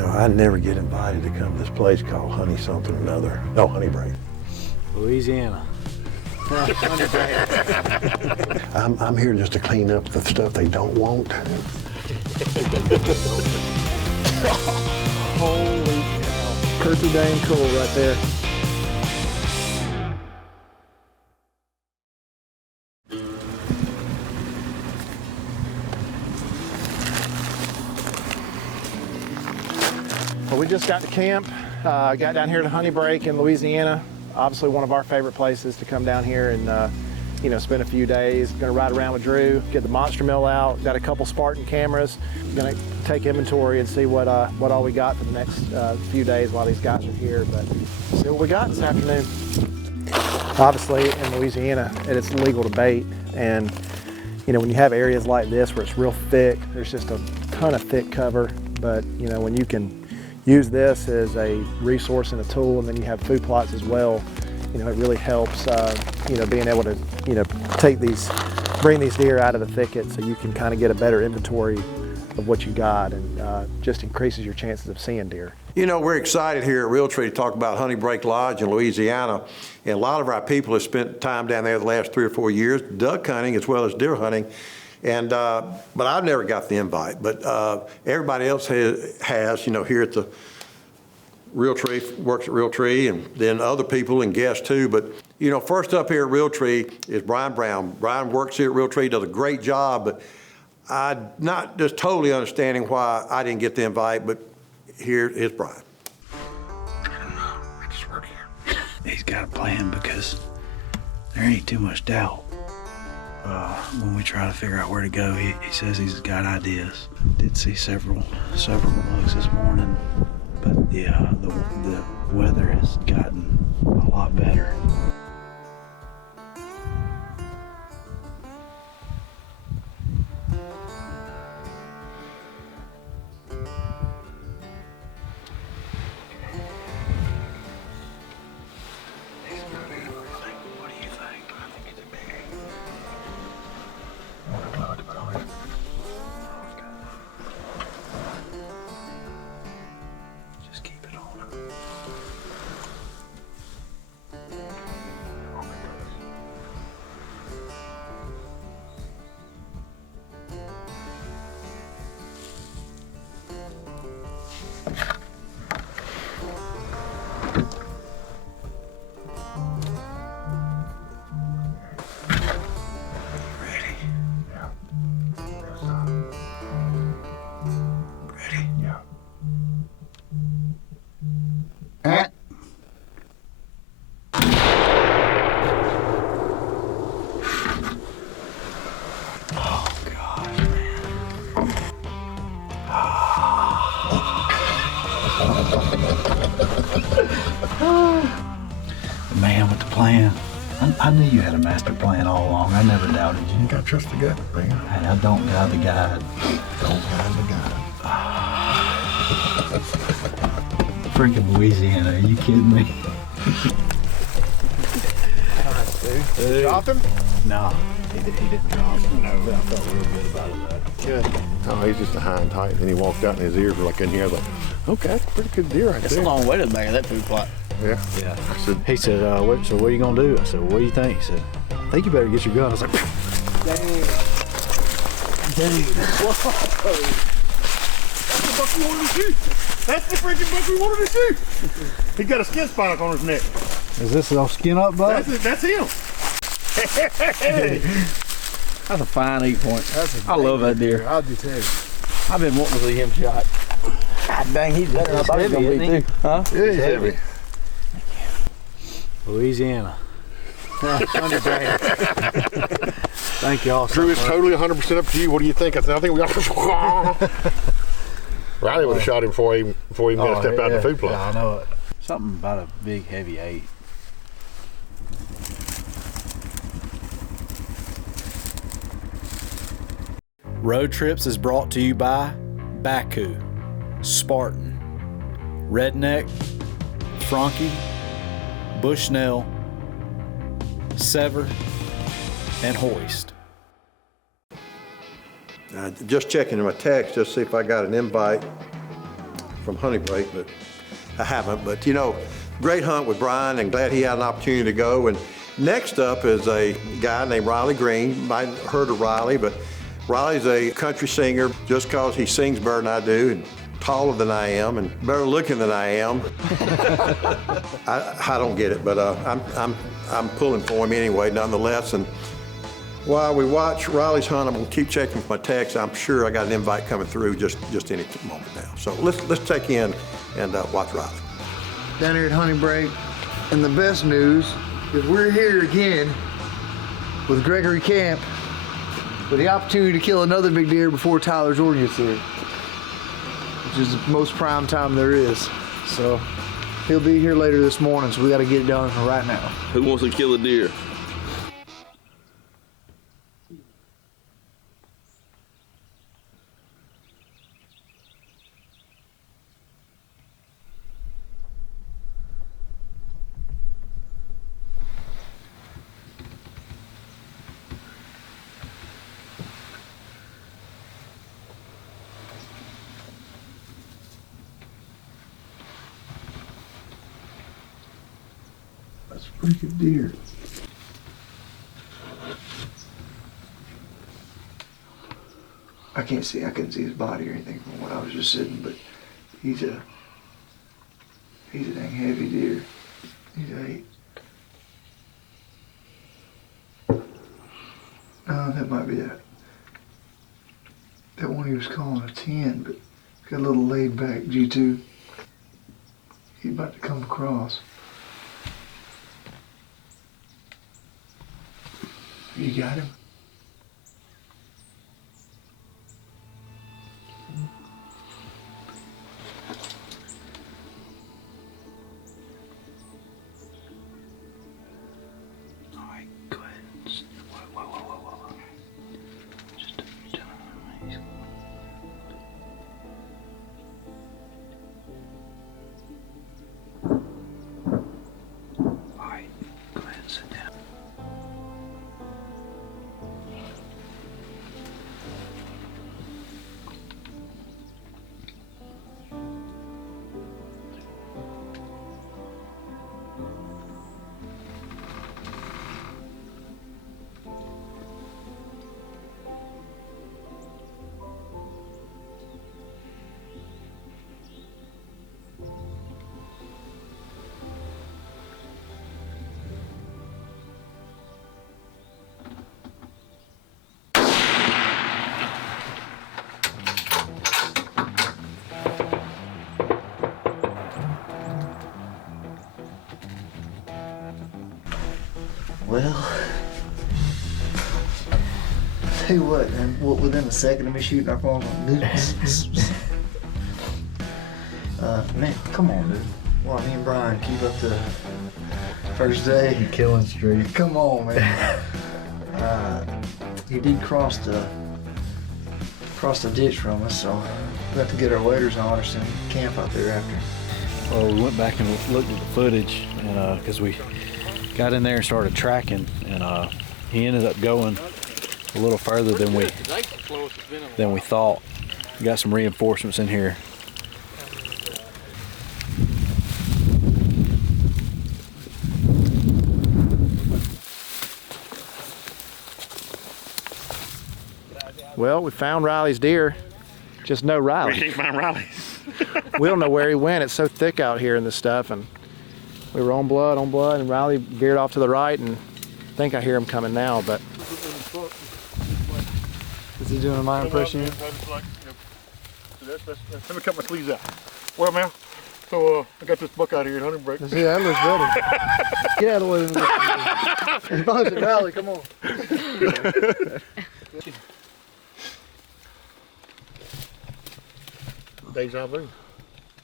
know, I never get invited to come to this place called Honey something or another. No, Honeybreak. Louisiana. I'm here just to clean up the stuff they don't want. Holy cow. Pretty dang cool right there. Well, we just got to camp, got down here to Honeybreak in Louisiana. Obviously one of our favorite places to come down here and you know, spend a few days. Gonna ride around with Drew, get the monster mill out, got a couple Spartan cameras. Gonna take inventory and see what all we got for the next few days while these guys are here, but see what we got this afternoon. Obviously in Louisiana, it's legal to bait, and you know, when you have areas like this where it's real thick, there's just a ton of thick cover, but you know, when you can use this as a resource and a tool, and then you have food plots as well, you know, it really helps, you know, being able to, you know, bring these deer out of the thicket so you can kind of get a better inventory of what you got, and just increases your chances of seeing deer. You know, we're excited here at Realtree to talk about Honeybrake Lodge in Louisiana, and a lot of our people have spent time down there the last 3 or 4 years, duck hunting as well as deer hunting. And but I've never got the invite, but everybody else has, you know, here at the Realtree, works at Realtree, and then other people and guests too. But you know, first up here at Realtree is Brian Brown. Brian works here at Realtree, does a great job, but I'm not just totally understanding why I didn't get the invite, but here is Brian. I don't know, I just work here. He's got a plan because there ain't too much doubt. When we try to figure out where to go, he says he's got ideas. Did see several bugs this morning, but the weather has gotten a lot better. Man with the plan. I knew you had a master plan all along. I never doubted you. You gotta trust the gut, man. Hey, I don't guide the guide. Don't guide the guy. Freaking Louisiana, are you kidding me? Drop him? No, he didn't drop him. No, but I felt real good about it though. Good. Oh, he's just a hind height. And then he walked out and his ears were like in here. I was like, okay, that's a pretty good deer right That's there. a long way to the back of that food plot. Yeah. Yeah. I said, He said, so what are you gonna do? I said, what do you think? He said, I think you better get your gun. I was like, Dang. Whoa. that's the buck we wanted to shoot. That's the freaking buck we wanted to shoot. He got a skin spike on his neck. is this a skin up buck? That's it. That's him. That's a fine 8 point. I love that deer. I do too. I've been wanting to see him shot. God dang, he's better than I thought he was heavy, going to be isn't too. Huh? Yeah, he's heavy. Louisiana. Thank y'all so Drew, much. it's totally 100% up to you. What do you think? I said, I think we got Riley would have shot him before he even got to step out in the food plot. Yeah, I know it. Something about a big, heavy 8. Road Trips is brought to you by Baku, Spartan, Redneck, Frankie, Bushnell, Sever, and Hoist. Just checking in my text just to see if I got an invite. from Honeybreak, but I haven't. But you know, great hunt with Brian, and glad he had an opportunity to go. And next up is a guy named Riley Green. You might have heard of Riley, but Riley's a country singer just because he sings better than I do, and taller than I am, and better looking than I am. I don't get it, but I'm pulling for him anyway, nonetheless. And while we watch Riley's hunt, I'm gonna keep checking with my text. I'm sure I got an invite coming through just any moment now. So let's check in and watch Riley. Down here at Honeybreak, and the best news is we're here again with Gregory Camp with the opportunity to kill another big deer before Tyler Jordan gets here, which is the most prime time there is. So he'll be here later this morning, so we got to get it done right now. Who wants to kill a deer? That's a pretty good deer. I couldn't see his body or anything from when I was just sitting, but he's a dang heavy deer. He's an 8. No, that might be that one he was calling a 10, but got a little laid back G2. He's about to come across. You got him? All right, go ahead. Whoa. Just take your time. All right, go ahead and sit down. Well, tell you what, man, within a second of me shooting our phone, man, come on, dude. Well, me and Brian keep up the first day. Killing streak. Come on, man. He did cross the ditch from us, so we have to get our waders on or some camp out there after. Well, we went back and looked at the footage, and because we got in there and started tracking, and he ended up going a little further than we thought. We got some reinforcements in here. Well, we found Riley's deer. Just no Riley. We can't find Riley. We don't know where he went. It's so thick out here in this stuff, and we were on blood, and Riley veered off to the right, and I think I hear him coming now, but. Is he doing my impression? Let me cut my sleeves out. Well, man, so I got this buck out here at Honeybreak. See, that looks better. Get out of the way. Bunch of Riley, come on. Deja vu.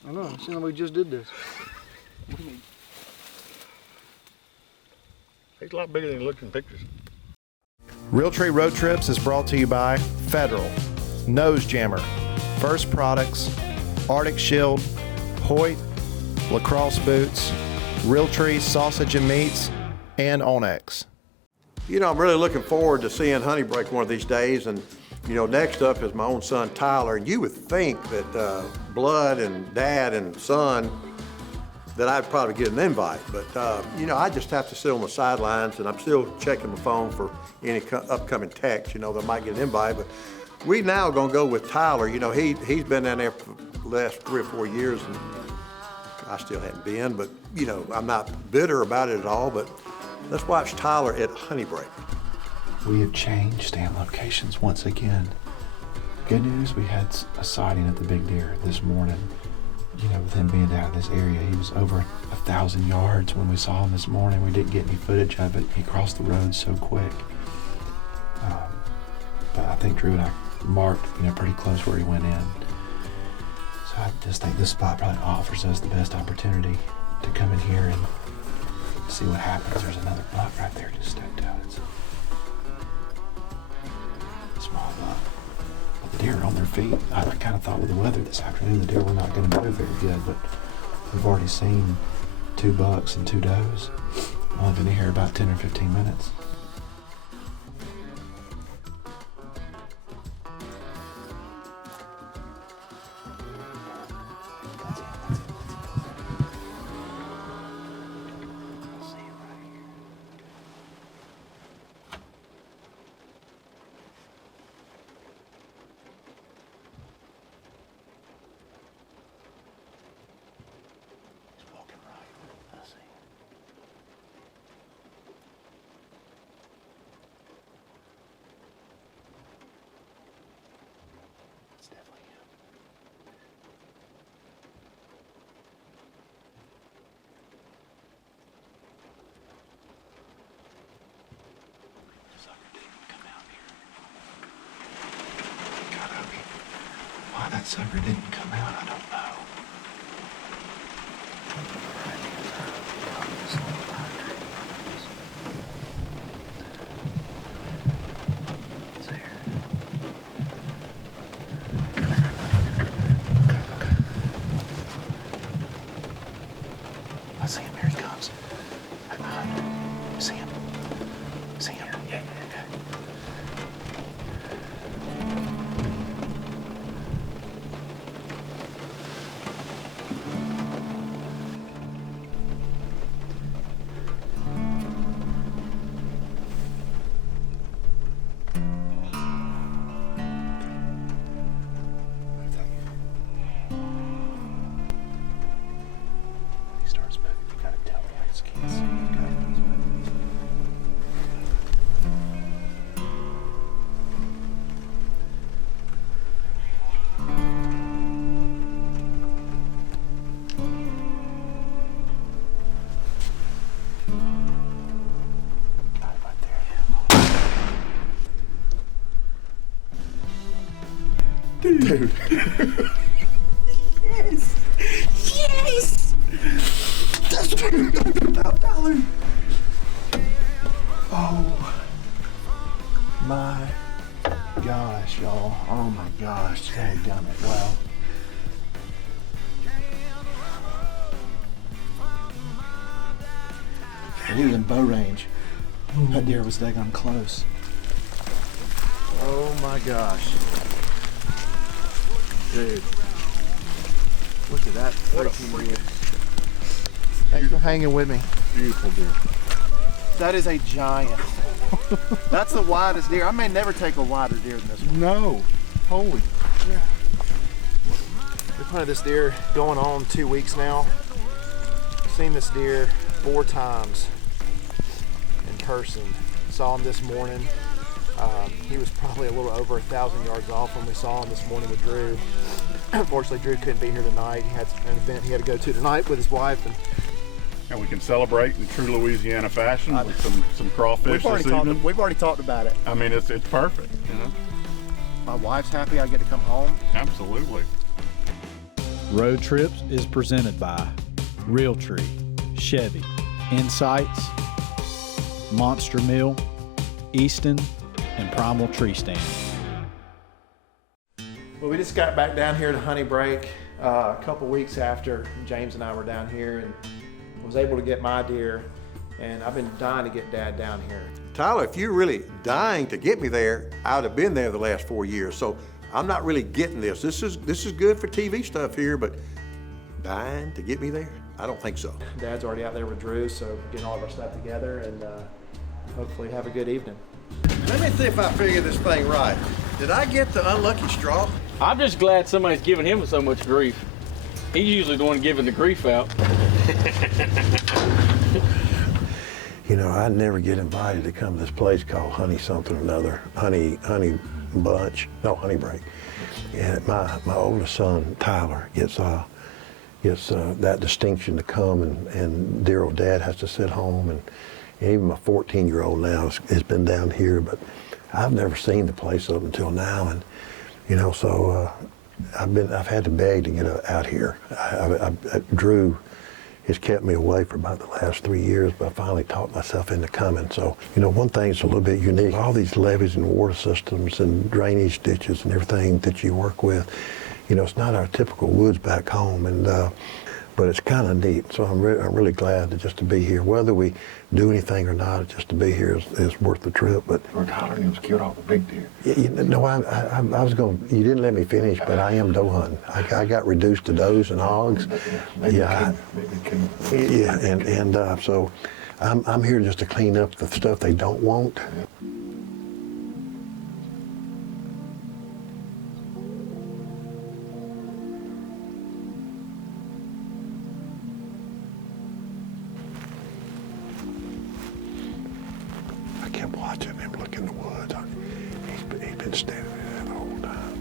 I know, it seems like we just did this. He's a lot bigger than he looks in pictures. Realtree Road Trips is brought to you by Federal, Nose Jammer, First Products, Arctic Shield, Hoyt, Lacrosse Boots, Realtree Sausage and Meats, and Onyx. You know, I'm really looking forward to seeing Honeybreak one of these days, and You know, next up is my own son, Tyler, and you would think that blood and dad and son, that I'd probably get an invite. But, you know, I just have to sit on the sidelines, and I'm still checking my phone for any upcoming text, you know, that might get an invite. But we now gonna go with Tyler. You know, he's been down there for the last 3 or 4 years, and I still haven't been, but, you know, I'm not bitter about it at all. But let's watch Tyler at Honeybreak. We have changed stand locations once again. Good news, we had a sighting of the big deer this morning. You know, with him being down in this area, he was over 1,000 yards when we saw him this morning. We didn't get any footage of it. He crossed the road so quick. But I think Drew and I marked, you know, pretty close where he went in. So I just think this spot probably offers us the best opportunity to come in here and see what happens. There's another buck right there just stepped out. It's a small buck. But the deer are on their feet. I kind of thought with the weather this afternoon, the deer were not going to move very good, but we've already seen 2 bucks and 2 does. I've only been here about 10 or 15 minutes. Why that sucker didn't come out, I don't know. It's there. I see him, here he comes. Right behind him. See him? See him? Yeah, okay. He starts moving. You gotta tell me. I just can't see. He's moving. Got it right there. Dude. Yes! That's what I'm talking about, Tyler. Oh my gosh, y'all. Oh my gosh. Dadgummit. Wow. He was in bow range. That deer was daggone close. Oh my gosh. Dude. Look at that freaking deer. Thanks for hanging with me. Beautiful deer. That is a giant. That's the widest deer. I may never take a wider deer than this one. No. Holy. Yeah. We've hunted this deer going on 2 weeks now. I've seen this deer 4 times in person. Saw him this morning. He was probably a little over 1,000 yards off when we saw him this morning with Drew. Unfortunately, Drew couldn't be here tonight. He had an event he had to go to tonight with his wife. And we can celebrate in true Louisiana fashion with some crawfish this evening. We've already talked about it. I mean, it's perfect, you know? My wife's happy I get to come home. Absolutely. Road Trips is presented by Realtree, Chevy, Insights, Monster Mill, Easton, and Primal Tree Stand. Well, we just got back down here to Honeybreak a couple weeks after James and I were down here, and was able to get my deer And I've been dying to get Dad down here. Tyler, if you're really dying to get me there, I would have been there the last 4 years. So I'm not really getting this. This is good for TV stuff here, but dying to get me there? I don't think so. Dad's already out there with Drew, so getting all of our stuff together and hopefully have a good evening. Let me see if I figured this thing right. Did I get the unlucky straw? I'm just glad somebody's giving him so much grief. He's usually the one giving the grief out. You know, I never get invited to come to this place called Honey something or another, Honey Bunch, no, Honeybreak. And my oldest son, Tyler, gets that distinction to come, and dear old Dad has to sit home, and even my 14-year-old now has been down here, but I've never seen the place up until now, and you know, so I've had to beg to get out here. Drew has kept me away for about the last 3 years, but I finally talked myself into coming. So, you know, one thing that's a little bit unique, all these levees and water systems and drainage ditches and everything that you work with, you know, it's not our typical woods back home, and but it's kind of neat. So I'm really glad to be here. Whether we do anything or not, just to be here is worth the trip. But Tyler was killed off a big deer. you know, I was going. You didn't let me finish, but I am doe hunting. I got reduced to does and hogs. Yeah, so I'm here just to clean up the stuff they don't want. I kept watching him look in the woods. He's been standing there the whole time.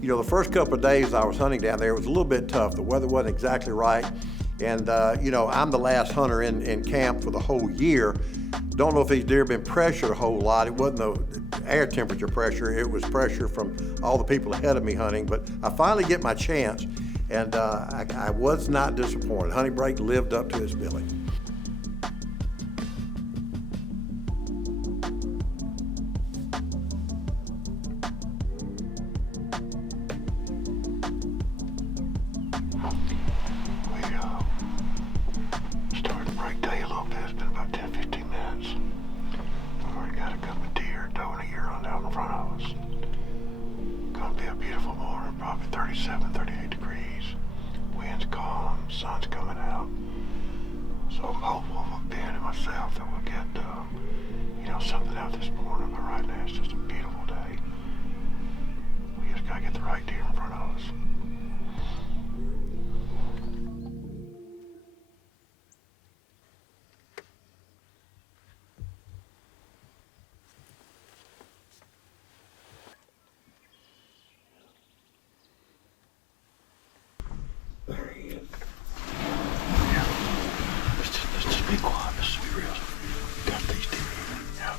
You know, the first couple of days I was hunting down there, it was a little bit tough. The weather wasn't exactly right. And, you know, I'm the last hunter in camp for the whole year. Don't know if these deer have been pressured a whole lot. It wasn't the air temperature pressure. It was pressure from all the people ahead of me hunting. But I finally get my chance. And I was not disappointed. Honeybreak lived up to his billing. We started to break day a little bit. It's been about 10, 15 minutes. We've already got a couple of deer, doe and a year on out in front of us. Gonna be a beautiful morning, probably 37, 38 degrees. Wind's calm, sun's coming out. So I'm hopeful for Ben and myself that we'll get, you know, something out this morning. But right now it's just a beautiful day. We just gotta get the right deer in front of us. There he is. Yeah. Let's just be quiet. Let's be real. Got these deer. Yeah.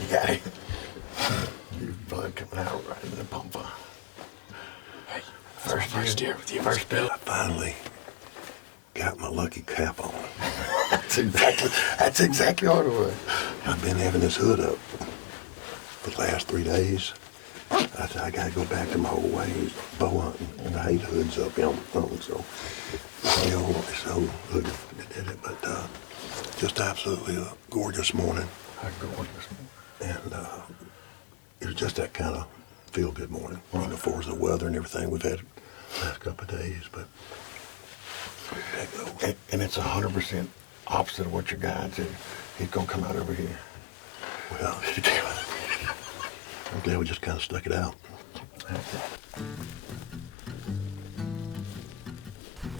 You got it. Your blood coming out right in the bumper. Hey, first deer with you. First bill. I finally got my lucky cap on. That's exactly what it was. I've been having this hood up for the last 3 days. I said, I gotta go back to my old ways, bow hunting, and I hate hoods up, you know, so hood did it, but just absolutely a gorgeous morning. And it was just that kind of feel-good morning. You know, for the weather and everything we've had the last couple of days, but. And it's 100% opposite of what your guide said. He's gonna come out over here. Well, I'm glad we just kind of stuck it out.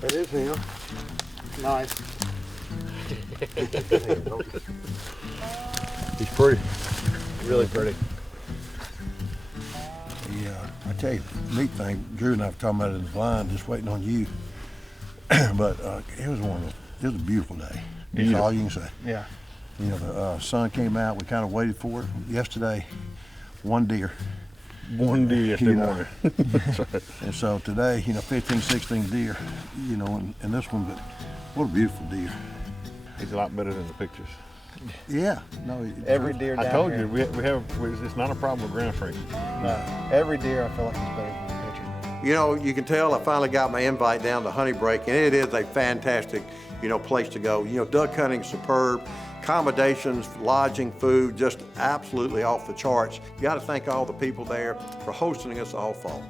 That is him. Nice. He's pretty. Really pretty. Yeah, I tell you, neat thing, Drew and I were talking about it in the blind, just waiting on you. But it was a beautiful day. That's all you can say. Yeah. You know, the sun came out, we kind of waited for it. Yesterday, one deer. One deer yesterday morning. And so today, you know, 15, 16 deer, you know, and this one, but what a beautiful deer. He's a lot better than the pictures. Yeah, no. Every deer down I told here. you, it's not a problem with ground shrinking. Every deer I feel like is better than the picture. You know, you can tell I finally got my invite down to Honeybreak, and it is a fantastic, you know, place to go. You know, duck hunting superb, accommodations, lodging, food, just absolutely off the charts. You got to thank all the people there for hosting us all fall.